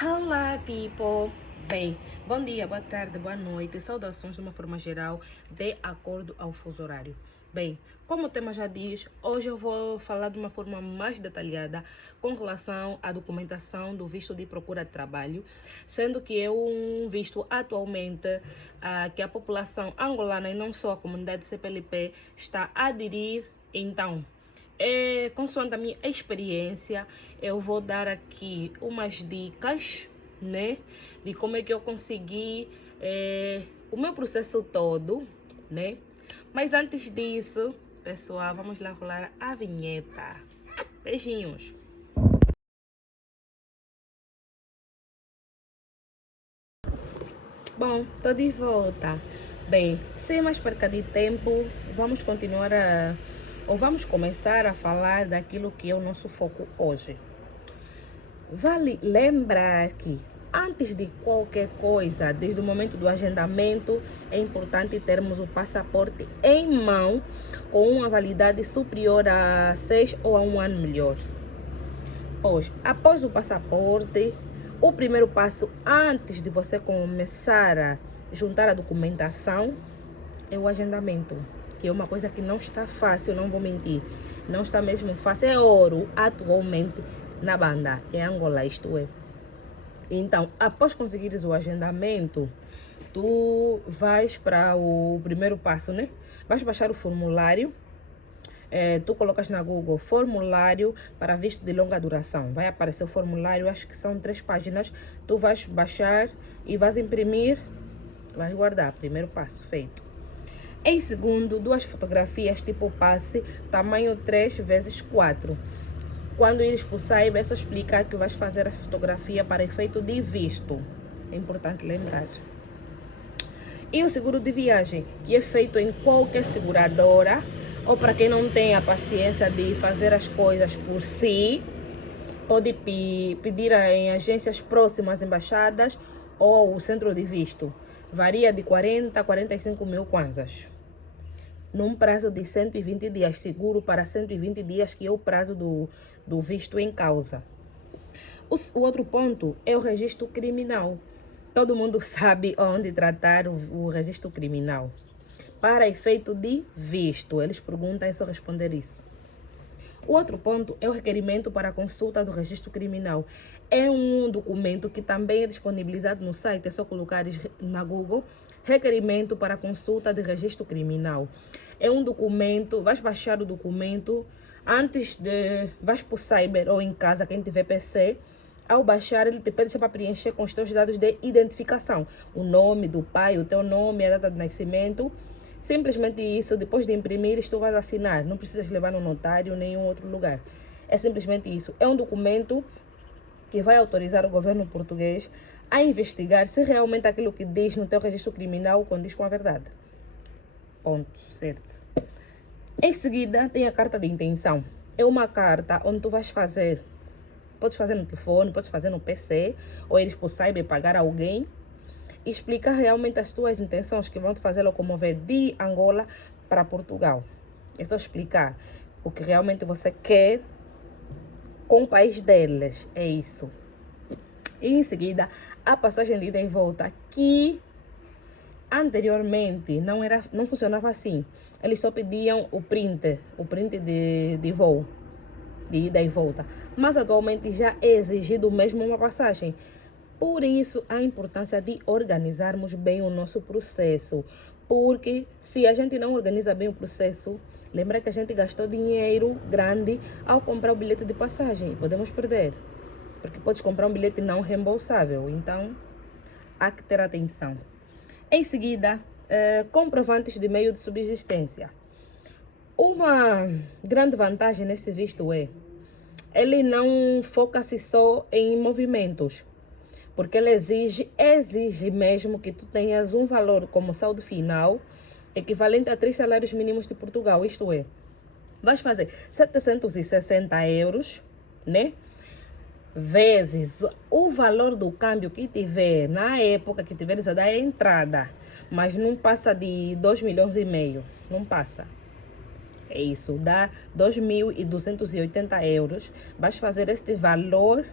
Olá, people! Bem, bom dia, boa tarde, boa noite, saudações de uma forma geral, de acordo ao fuso horário. Bem, como o tema já diz, hoje eu vou falar de uma forma mais detalhada com relação à documentação do visto de procura de trabalho, sendo que é um visto atualmente que a população angolana e não só a comunidade CPLP está a aderir. Então, consoante a minha experiência, eu vou dar aqui umas dicas, né, de como é que eu consegui o meu processo todo, né. Mas antes disso, pessoal, vamos lá rolar a vinheta. Beijinhos. Bom, tô de volta. Bem, sem mais perca de tempo, vamos continuar vamos começar a falar daquilo que é o nosso foco hoje. Vale lembrar que antes de qualquer coisa, desde o momento do agendamento, é importante termos o passaporte em mão com uma validade superior a 6 ou a 1 ano melhor. Pois, após o passaporte, o primeiro passo antes de você começar a juntar a documentação é o agendamento, que é uma coisa que não está fácil, não vou mentir. Não está mesmo fácil, é ouro atualmente na banda, em Angola, isto é. Então, após conseguires o agendamento, tu vais para o primeiro passo, né? Vais baixar o formulário. Tu colocas na Google formulário para visto de longa duração. Vai aparecer o formulário, acho que são 3 páginas. Tu vais baixar e vais imprimir, vais guardar. Primeiro passo feito. Em segundo, 2 fotografias tipo passe, tamanho 3x4. Quando ires para o site, é só explicar que vais fazer a fotografia para efeito de visto. É importante lembrar. E o seguro de viagem, que é feito em qualquer seguradora, ou para quem não tem a paciência de fazer as coisas por si, pode pedir em agências próximas, embaixadas ou o centro de visto. Varia de 40 a 45 mil kwanzas. Num prazo de 120 dias, seguro para 120 dias, que é o prazo do visto em causa. O outro ponto é o registro criminal. Todo mundo sabe onde tratar o registro criminal. Para efeito de visto, eles perguntam, é só responder isso. O outro ponto é o requerimento para a consulta do registro criminal. É um documento que também é disponibilizado no site, é só colocar na Google, requerimento para a consulta de registro criminal. É um documento, vais baixar o documento, vais para o cyber ou em casa, quem tiver PC, ao baixar ele te pede para preencher com os teus dados de identificação, o nome do pai, o teu nome, a data de nascimento. Simplesmente isso, depois de imprimir, tu vais assinar. Não precisas levar no notário nem em nenhum outro lugar. É simplesmente isso. É um documento que vai autorizar o governo português a investigar se realmente aquilo que diz no teu registro criminal condiz com a verdade. Ponto, certo. Em seguida, tem a carta de intenção. É uma carta onde tu vais fazer. Podes fazer no telefone, podes fazer no PC, ou eles possam pagar alguém. Explicar realmente as tuas intenções que vão te fazer locomover de Angola para Portugal. É só explicar o que realmente você quer com o país deles. É isso. E em seguida, a passagem de ida e volta, que anteriormente não funcionava assim. Eles só pediam o print de voo, de ida e volta. Mas atualmente já é exigido mesmo uma passagem. Por isso, a importância de organizarmos bem o nosso processo. Porque se a gente não organiza bem o processo, lembra que a gente gastou dinheiro grande ao comprar o bilhete de passagem. Podemos perder. Porque podes comprar um bilhete não reembolsável. Então, há que ter atenção. Em seguida, comprovantes de meio de subsistência. Uma grande vantagem nesse visto é, ele não foca-se só em movimentos. Porque ele exige mesmo que tu tenhas um valor como saldo final equivalente a 3 salários mínimos de Portugal. Isto é, vais fazer 760 euros, né? Vezes o valor do câmbio que tiver na época que tiveres a dar a entrada. Mas não passa de 2,5 milhões. Não passa. É isso, dá 2.280 euros. Vais fazer este valor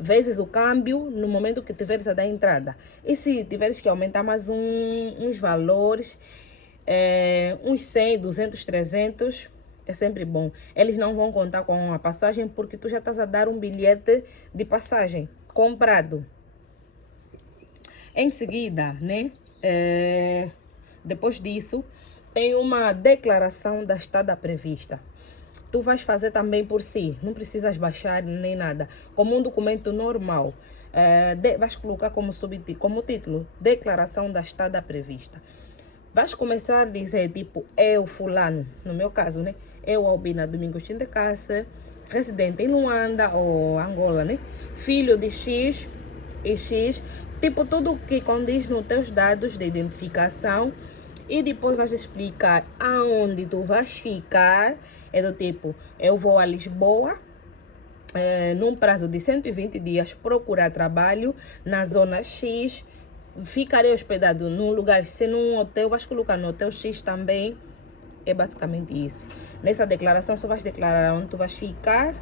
vezes o câmbio no momento que tiveres a dar entrada. E se tiveres que aumentar mais uns valores, uns 100, 200, 300, é sempre bom. Eles não vão contar com a passagem porque tu já estás a dar um bilhete de passagem comprado. Em seguida, né? Depois disso, tem uma declaração da estada prevista. Tu vais fazer também por si, não precisas baixar nem nada. Como um documento normal, vais colocar como título, declaração da estada prevista. Vais começar a dizer, tipo, eu fulano, no meu caso, né? Eu, Albina Domingos Chindecassa, residente em Luanda ou Angola, né? Filho de X e X, tipo, tudo que condiz nos teus dados de identificação. E depois vais explicar aonde tu vais ficar. É do tipo, eu vou a Lisboa, num prazo de 120 dias, procurar trabalho na zona X. Ficarei hospedado num lugar, se num hotel, vais colocar no hotel X também. É basicamente isso. Nessa declaração, só vais declarar onde tu vais ficar.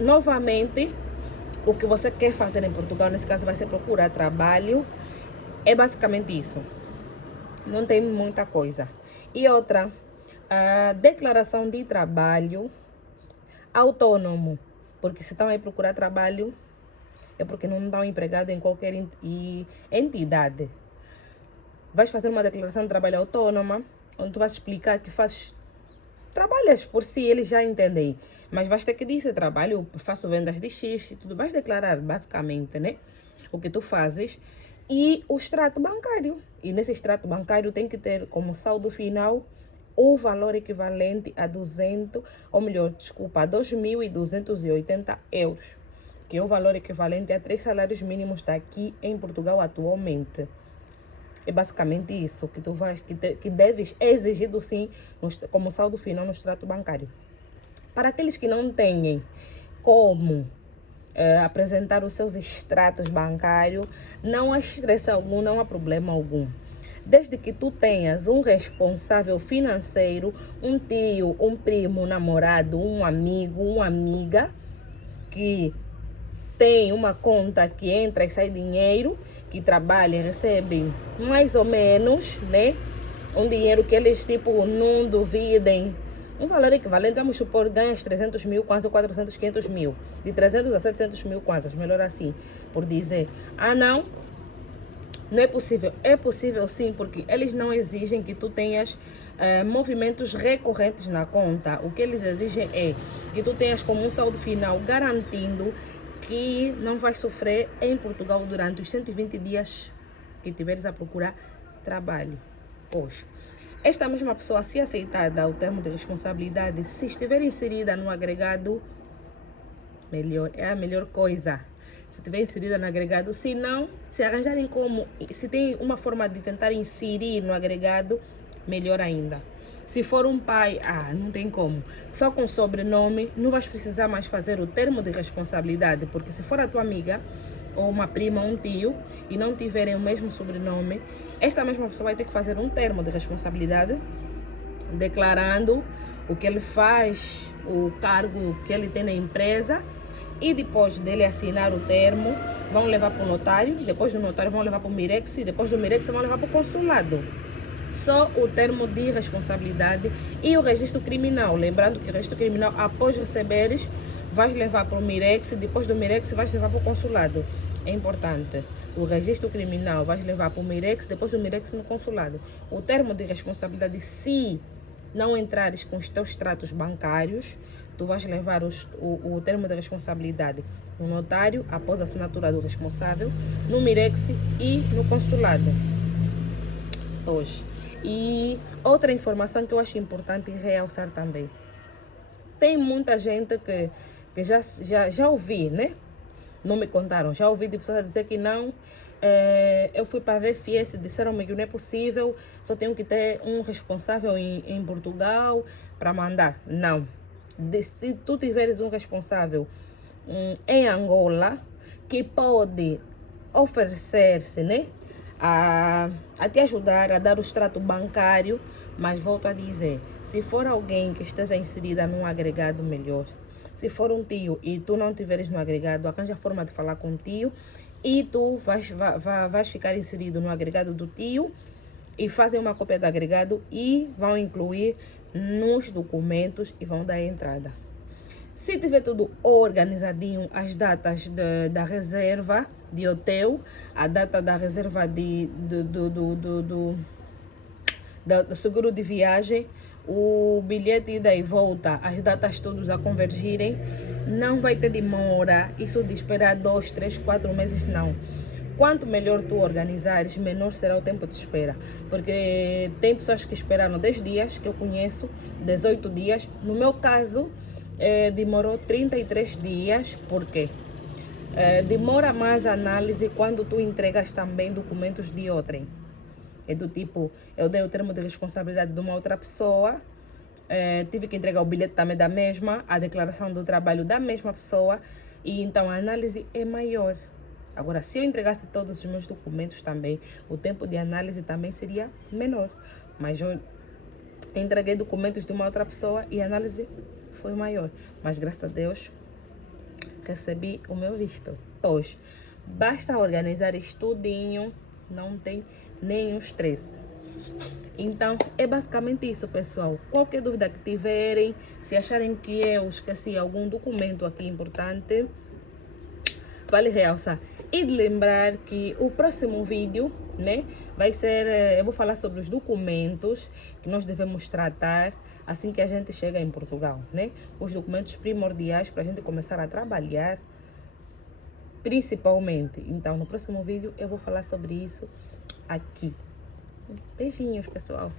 Novamente, o que você quer fazer em Portugal, nesse caso vai ser procurar trabalho. É basicamente isso. Não tem muita coisa. E outra, a declaração de trabalho autônomo. Porque se estão aí procurar trabalho, é porque não estão empregados em qualquer entidade. Vais fazer uma declaração de trabalho autônoma, onde tu vais explicar que trabalhas por si, eles já entendem. Mas vais ter que dizer, trabalho, faço vendas de X e tudo. Vais declarar basicamente, né? O que tu fazes. E o extrato bancário. E nesse extrato bancário tem que ter como saldo final o valor equivalente a 2.280 euros. Que é o valor equivalente a 3 salários mínimos daqui em Portugal atualmente. É basicamente isso que tu que deves exigido sim como saldo final no extrato bancário. Para aqueles que não têm como apresentar os seus extratos bancários, não há estresse algum, não há problema algum. Desde que tu tenhas um responsável financeiro, um tio, um primo, um namorado, um amigo, uma amiga que tem uma conta que entra e sai dinheiro, que trabalha e recebe mais ou menos, né? Um dinheiro que eles, tipo, não duvidem. Um valor equivalente, vamos supor, ganhas 300 mil kwanzas ou 400, 500 mil. De 300 a 700 mil kwanzas, melhor assim, por dizer. Ah, não? Não é possível. É possível sim, porque eles não exigem que tu tenhas movimentos recorrentes na conta. O que eles exigem é que tu tenhas como um saldo final garantindo que não vais sofrer em Portugal durante os 120 dias que tiveres a procurar trabalho. Pois, esta mesma pessoa, se aceitada o termo de responsabilidade, se estiver inserida no agregado, melhor, é a melhor coisa. Se estiver inserida no agregado, se não, se arranjarem como, se tem uma forma de tentar inserir no agregado, melhor ainda. Se for um pai, não tem como. Só com sobrenome, não vais precisar mais fazer o termo de responsabilidade, porque se for a tua amiga, ou uma prima, ou um tio, e não tiverem o mesmo sobrenome, esta mesma pessoa vai ter que fazer um termo de responsabilidade, declarando o que ele faz, o cargo que ele tem na empresa, e depois dele assinar o termo, vão levar para o notário, depois do notário vão levar para o Mirex, e depois do Mirex vão levar para o consulado. Só o termo de responsabilidade e o registro criminal. Lembrando que o registro criminal, após receberes, vais levar para o Mirex, depois do Mirex vais levar para o consulado. É importante. O registro criminal vais levar para o Mirex, depois do Mirex no consulado. O termo de responsabilidade, se não entrares com os teus extratos bancários, tu vais levar o termo de responsabilidade no notário, após a assinatura do responsável, no Mirex e no consulado. Hoje. E outra informação que eu acho importante realçar também. Tem muita gente que já ouvi, né? Não me contaram. Já ouvi de pessoas dizer que não. Eu fui para ver FIES, disseram-me que não é possível. Só tenho que ter um responsável em Portugal para mandar. Não. Se tu tiveres um responsável em Angola que pode oferecer-se, né? A te ajudar a dar o extrato bancário, mas volto a dizer, se for alguém que esteja inserida num agregado, melhor. Se for um tio e tu não tiveres no agregado, arranja a forma de falar com o tio e tu vais ficar inserido no agregado do tio e fazem uma cópia do agregado e vão incluir nos documentos e vão dar entrada. Se tiver tudo organizadinho, as datas da reserva de hotel, a data da reserva do seguro de viagem, o bilhete de ida e volta, as datas todas a convergirem, não vai ter demora, isso de esperar 2, 3, 4 meses, não. Quanto melhor tu organizares, menor será o tempo de espera. Porque tem pessoas que esperaram 10 dias, que eu conheço, 18 dias. No meu caso, demorou 33 dias. Por quê? Demora mais a análise quando tu entregas também documentos de outrem. É do tipo, eu dei o termo de responsabilidade de uma outra pessoa, tive que entregar o bilhete também da mesma, a declaração do trabalho da mesma pessoa, e então a análise é maior. Agora, se eu entregasse todos os meus documentos também, o tempo de análise também seria menor. Mas eu entreguei documentos de uma outra pessoa e a análise foi maior. Mas graças a Deus, recebi o meu visto. Pois, basta organizar isso tudinho, não tem nenhum estresse. Então, é basicamente isso, pessoal. Qualquer dúvida que tiverem, se acharem que eu esqueci algum documento aqui importante, vale realçar. E de lembrar que o próximo vídeo, né, vai ser, eu vou falar sobre os documentos que nós devemos tratar assim que a gente chega em Portugal, né? Os documentos primordiais para a gente começar a trabalhar, principalmente. Então, no próximo vídeo eu vou falar sobre isso aqui. Beijinhos, pessoal.